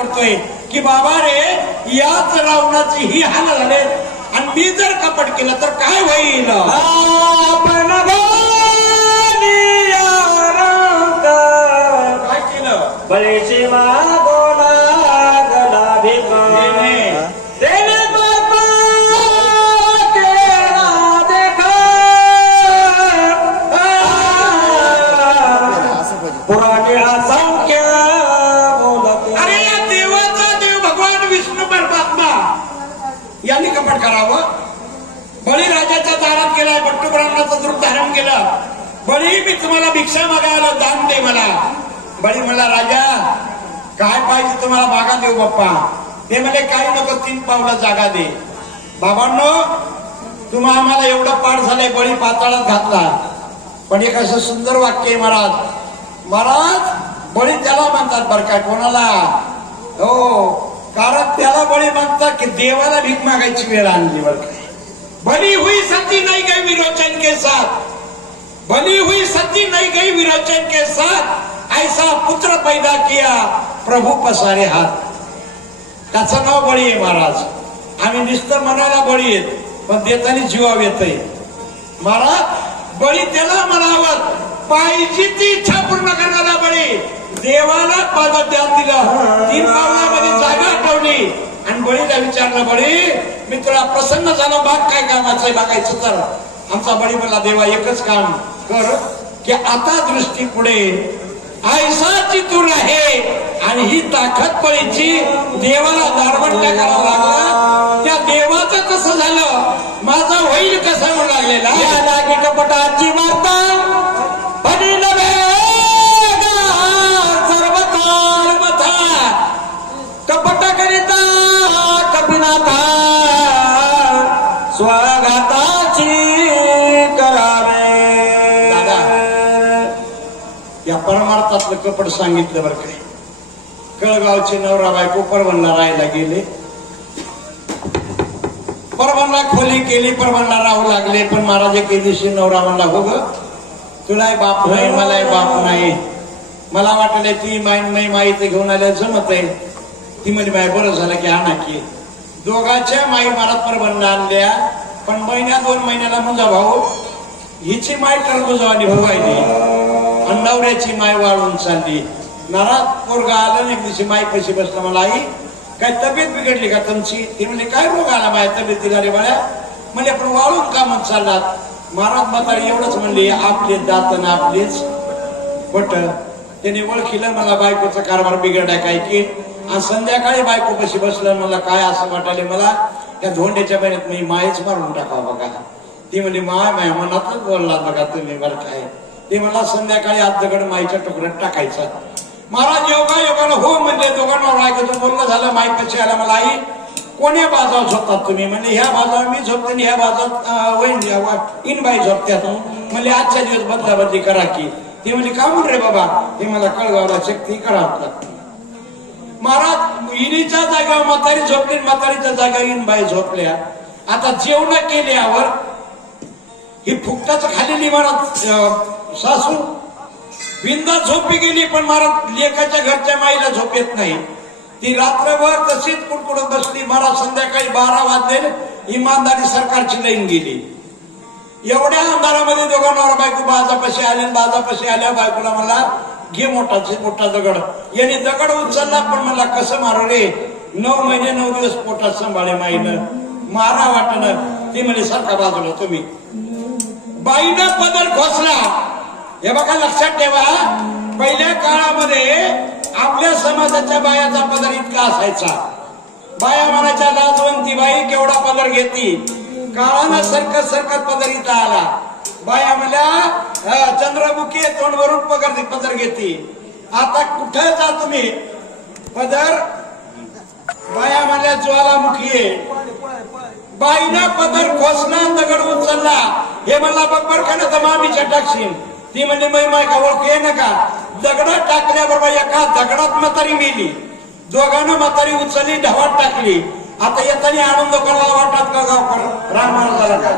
करतोय की बाबा रे याच रावणाची ही हाल झाले आणि मी जर कपट केलं तर काय होईल. आपण काय केलं बळीची मागोला गला भिका तेने बापा केला देखा पुराणे असंख्य बोलते. अरे या देवाचा देव भगवान विष्णू परमात्मा यांनी कपट करावं. बळीराजाच्या दारात गेलाय, बट्टू ब्राह्मणाचं रूप धारण केलं. बळी मी तुम्हाला भिक्षा मागायला दान दे मला. बळी म्हणला राजा काय पाहिजे तुम्हाला मागा देऊ बाप्पा. ते म्हणे काही नको 3 पावलं जागा दे. बाबांनो तुम्हा आम्हाला एवढं पाठ झालंय बळी पाताळात घातला. पण एक असं सुंदर वाक्य आहे महाराज. महाराज बळी त्याला म्हणतात बरं का कोणाला हो कारण त्याला बळी म्हणतात की देवाला भीक मागायची वेळ आणली बरं काय. बली हुई सती नहीं गई विरोचन के साथ, बली हुई सती नहीं गई विरोचन के साथ, ऐसा पुत्र पैदा किया प्रभू पसारे हात. त्याचं नाव बळी आहे महाराज. आम्ही नुसतं मनाला बळी येत पण देताना जीवाव येतय. महाराज बळी त्याला म्हणावं पाहिजे ती इच्छा पूर्ण करणारा बळी. देवाला पादत्याग दिलं, 3 पावलामध्ये जागा ठेवली आणि बळीला विचारलं बळी मी तुला प्रसन्न झालो बाग काय कामाचं आहे बघायचं तर. आमचा बळी म्हणला देवा एकच काम कर की आता दृष्टी पुढे ऐसाची तू आहे आणि ही ताकद बळीची देवाला दारवट्या करावं लागला. त्या देवाचं कसं झालं माझा होईल कसं म्हणू लागलेला लागे कपटाची माता बनी नव्हे सर्वकाळ मथा कपट करिता कपिनाथा स्वघाताची करावे. दादा या परमार्थातलं कपट सांगितलं बरं काय. कळगावचे नवरा बायको परभणला राहायला गेले. परभणला खोली केली, परभणला राहू लागले. पण महाराज एके दिवशी नवरा म्हणला हो ग तुलाही बाप नाही मलाही बाप नाही. मला वाटलं ती माई माईत घेऊन आल्या जमत आहे. ती म्हणजे बाय बरं झालं की आणा की. दोघाच्या माई मला परभणला आणल्या. पण 1-2 महिन्याला म्हणजे भाऊ हिची माय टरबुजवानी भोगायली आणि नवऱ्याची माय वाळून चालली. नाराज पोरगा आलं एक दिवशी माई पैसे बसला. मला आई काय तब्येत बिघडली का तुमची. ती म्हणली काय रोग आला माझ्या तब्येतीला रे बाळ्या. म्हणजे आपण वाळून का मग चाललात. महाराज म्हातारी एवढंच म्हणली आपले दात ना आपलेच बट. त्याने ओळखीलं मला बायकोचा कारभार बिघडलाय काय की. आणि संध्याकाळी बायको कशी बसलं मला काय असं वाटायला मला त्या धोंड्याच्या महिन्यात मी मायच मारून टाकावं बघा. ती म्हणली माय माझ्या मनातच बोलला बघा तुम्ही बरं काय. ते मला संध्याकाळी आज दगड माईच्या टुकड्यात टाकायचा. महाराज योगानं हो म्हणजे दोघांना ऐकतो बोलणं झालं. माई कशी आला मला आई कोण्या बाजावर झोपतात तुम्ही. म्हणजे ह्या बाजावर मी झोपते ह्या बाजारात इनबाई झोपत्यात. म्हणजे आजच्या दिवस बदला बदली करा की. ती म्हणजे का म्हण रे बाबा हे मला कळगावला शक्ती करावं लागतं. महाराज इनीच्या जागेवर म्हातारी झोपली, म्हातारीच्या जागेवर इनबाई झोपल्या. आता जेवण केल्यावर ही फुकटाच खाल्लेली महाराज सासू बिंदा झोपी गेली. पण महाराज लेकाच्या घरच्या माईला झोप येत नाही. ती रात्रभर तशीच कुडकुडत बसली. महाराज संध्याकाळी 12 वाजले इमानदारी सरकारची लाईन गेली. एवढ्या अंधारामध्ये दोघा नवरा बायको बाजापाशी आले. बाजापाशी आल्या बायकोला मला घे मोठा दगड. याने दगड उचलला पण मला कसं मारू रे. 9 महिने 9 दिवस पोटात सांभाळे माईनं मारा वाटणं. ती म्हणे सारखा बाजूला तुम्ही. बाईनं पदर खोसला. हे बघा लक्षात ठेवा पहिल्या काळामध्ये आपल्या समाजाच्या बायाचा पदर इतका असायचा. बाया म्हणायच्या लाजवंती बाई केवढा पदर घेती. काळानं सरकत पदर इथं आला. बाया म्हणल्या चंद्रमुखी तोंडवरून पदर घेते. आता कुठं जा तुम्ही पदर. बाया म्हणल्या ज्वालामुखी आहे. बाईनं पदर खोसला दगड उचलला. हे मला बरोबर का ना तर मामीच्या टाकशील. ती म्हणजे माय का ओळख ये नका. दगडात टाकल्याबरोबर एका दगडात म्हातारी गेली. दोघांना म्हातारी उचलली ढवात टाकली. आता येताना आनंद करावा वाटत का गावकर राम महाराजाला का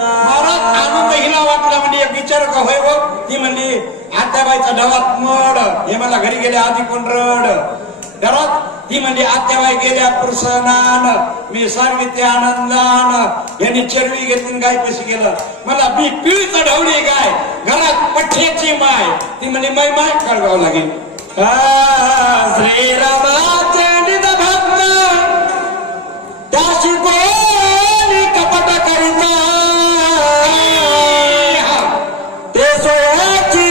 महाराज आनंद हिला वाटला. म्हणजे एक विचार का होय व. ती म्हणली आत्याबाईचा ढवात मड. हे मला घरी गेले आधी कोण रड. घरात ती म्हणजे आत्याबाई गेल्या प्रसन्नान मी सारवी ते आनंदान यांनी चरवी घेतली गाय पैसे गेलं मला मी पिळी चढवली गाय घरात पठ्याची माय ती म्हणजे मै माय कळगाव लागेल श्रीरामाचे निज भक्त त्याशी कोणी कपट करीता ते सोयाची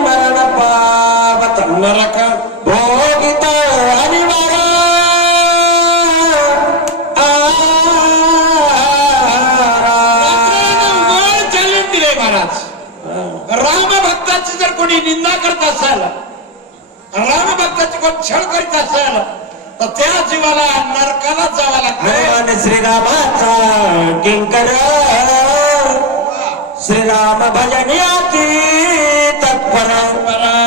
मरण पावत नरक भोगित अनिवार्य चालून दिले महाराज राम भक्ताची जर कोणी निंदा करत असेल राम भक्ताची कोण छळ करीत असेल तर त्या जीवाला नरकाला जावं लागतं भगवान श्रीरामाचा किंकर श्रीराम भजनियाती तत्पर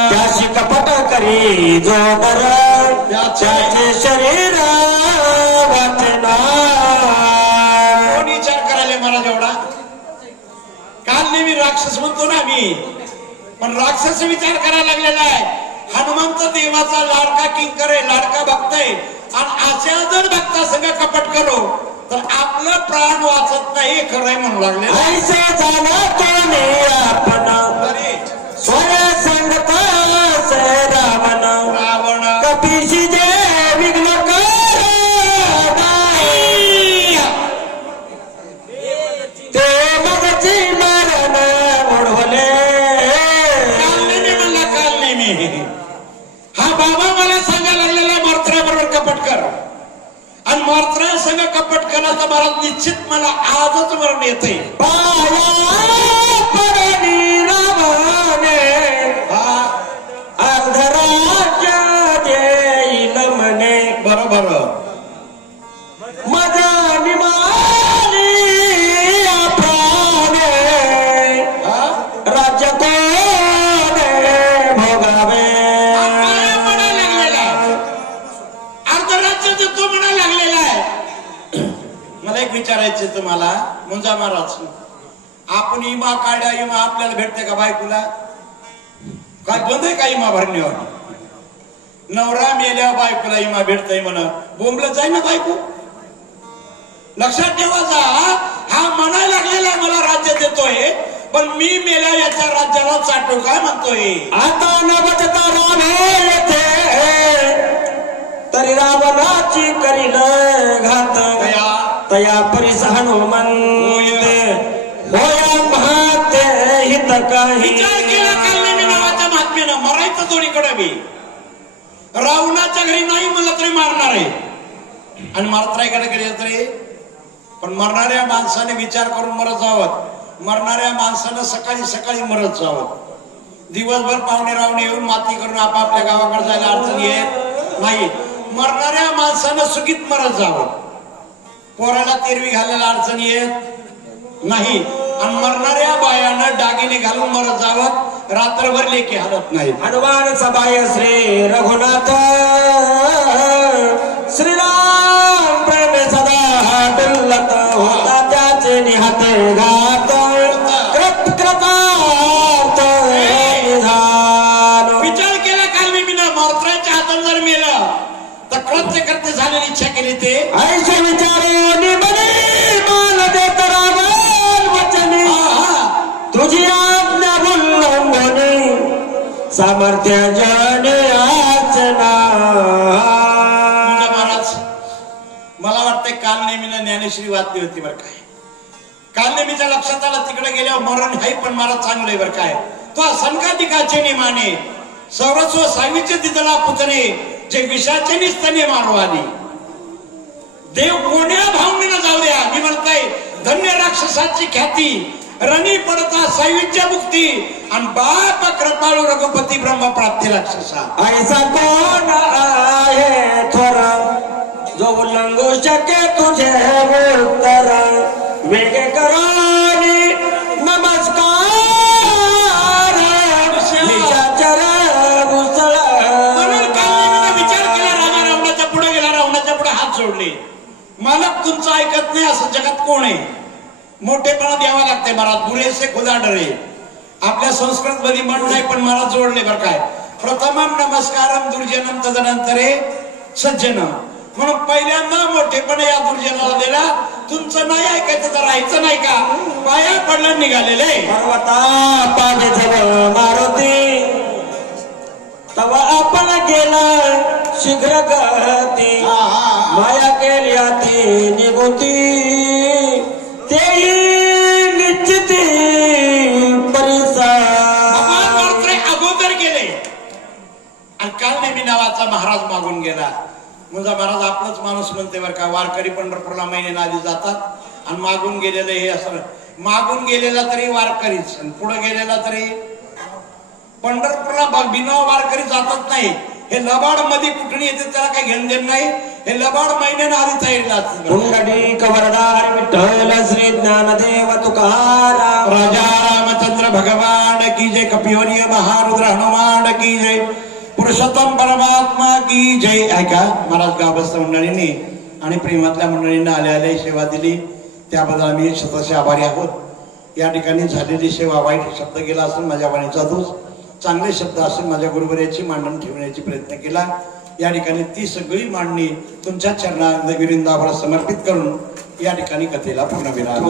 त्याशी कपट करी जो बर त्याचे शरीर वाचना कोण विचार करायला महाराज एवढा काल नेहमी राक्षस म्हणतो ना मी पण राक्षस विचार करायला लागलेला आहे हनुमंत देवाचा लाडका किंकर आहे लाडका भक्त आहे आणि अशा जर भक्ता संग कपट करो तर आपलं प्राण वाचत नाही खरंय म्हणू लागले ऐसे झाला तो आपण अरे स्वय संगता रावण रावण कपीशी जे विघ्न ते मगची मरण ओढवले काल नेहमी म्हणला काल नेहमी हा बाबा मला सांगायला लागलेला मार्त्राबरोबर कपट कर आणि मार्त्रा संग कपट करायचा मला निश्चित मला आजच मरण येते पाया पडली रावणे हा अर्धराज्य देईल म्हणे बरोबर मजा निमाली प्राणे राज्य कोणे भोगावे काय म्हणायला लागलेला आहे अर्धराज्य देतो म्हणायला लागलेला आहे मला एक विचारायचे तुम्हाला मुंजा महाराज आपण इमा काढ्या इमा आपल्याला भेटते का बायकोला काय बंद आहे का इमा भरण्यावर नवरा मेल्यावर बायकोला इमा भेटतय म्हण बोंबलं जाय ना बायको लक्षात ठेवा जा हा म्हणायला लागलेला मला राज्य देतोय पण मी मेल्या याच्या राज्याला चाटू काय म्हणतोय आता न बचता राम येथे तरी रावणाची करील घात तया तया परिस हनुमंत होया महाते हित काही विचार केला काल मी नावाच्या महात्म्यानं मरायचं दोन्हीकडे बी रावणाच्या घरी नाही म्हणलं तरी मारणार आहे आणि मारत्राईकडे गेले तरी पण मरणाऱ्या माणसाने विचार करून मरत जावं मरणाऱ्या माणसानं सकाळी सकाळी मरत जावं दिवसभर पाहुणे रावणे येऊन माती करून आपापल्या गावाकडे जायला अडचण येत नाही मरणाऱ्या माणसानं सुखीत मरत जावं पोराला तेरवी घालायला अडचण येत नाही आणि मरणाऱ्या बायानं दागिने घालून मरत जावं रात्रभर लेखी हालत नाही हनुमान सभाय श्री रघुनाथ श्रीराम प्रेम सदा डुल्लत होता त्याचे निहात घात कृतार्थ निधान विचार केला काल मी मारत्राच्या हातात जर मेलं तर कृत्य करते झालेली इच्छा केली ते ऐसे विचारे निमने मान देत रावण वचने तुझी आज्ञा उल्लंघने सामर्थ्य जन याचना म्हणजे महाराज मला वाटतंय काल नेहमीला ज्ञानेश्वरी वाचली होती बरं काय काल नेहमीच्या लक्षात आलं तिकडे गेल्यावर मरण आहे पण मला चांगलंय बरं काय तो संकाधिकाचे निमाने सर्वस्व सावीचे दिदला पुतणे जे विषाचे निस्तने मारू आली देव कोण्या भावनेनं जाऊ द्या मी म्हणताय धन्य राक्षसाची ख्याती रणी पडता साविच्या मुक्ती आणि बाप कृपाळू रघुपती ब्रह्म प्राप्ती राक्षसा ऐसा कोण आहे थोर जो उल्लंघू शके तुझे उत्तर वेगे करानी नमस्कार निशाचर घुसळ म्हणून काल मी विचार केला राजा रावणाच्या पुढे गेला रावणाच्या पुढे हात जोडले मालक तुमचं ऐकत नाही असं जगात कोण आहे मोठेपणा द्यावा लागते महाराज बुरेसे खुदा डरे आपल्या संस्कृत मध्ये म्हण नाही पण महाराज जोडले बरं काय प्रथमम नमस्कारम दुर्जनम तदनंतरे सज्जन. म्हणून पहिल्यांदा मोठेपणे या दुर्जनाला दिला. तुमचं नाही ऐकायचं तर राहायचं नाही का? पाया पडलं निघालेले. पर्वता पाजे जवळ मारुती तवा आपण गेला शीघ्र गती. माया केली ती निगुती तेही निश्चिती परिसा. भगवान मात्र अगोदर गेले आणि काल नेहमी नावाचा महाराज मागून गेला. मुजा महाराज आपलंच माणूस म्हणते बरं का. वारकरी पंढरपूरला महिन्याला आधी जातात आणि मागून गेलेलं हे असं. मागून गेलेला तरी वारकरीच आणि पुढे गेलेला तरी पंढरपूरला बिना वारकरी जातच नाही. हे लबाड मध्ये कुठणी येते त्याला काही घेणं देणं नाही. हे लबाड महिन्यानं आधी तयारीला असतं. कुंडडी कवरदार विठ्ठल श्री ज्ञानदेव तुकाराम. राजा रामचंद्र भगवान की जय. कपिवर्य महारुद्र हनुमान की जय. पुरुषोत्तम परमात्मा की जय. ऐका महाराज गावस्थ मंडळींनी आणि प्रेमातल्या मंडळींना आल्या आल्या सेवा दिली त्याबद्दल आम्ही शतश आभारी आहोत. या ठिकाणी झालेली सेवा वाईट शब्द गेला असेल माझ्या वाणीचा दोष, चांगले शब्द असेल माझ्या गुरुवर्याची मांडण ठेवण्याची प्रयत्न केला. या ठिकाणी ती सगळी मांडणी तुमच्या चरणाविरिंदावर समर्पित करून या ठिकाणी कथेला पूर्णविराम.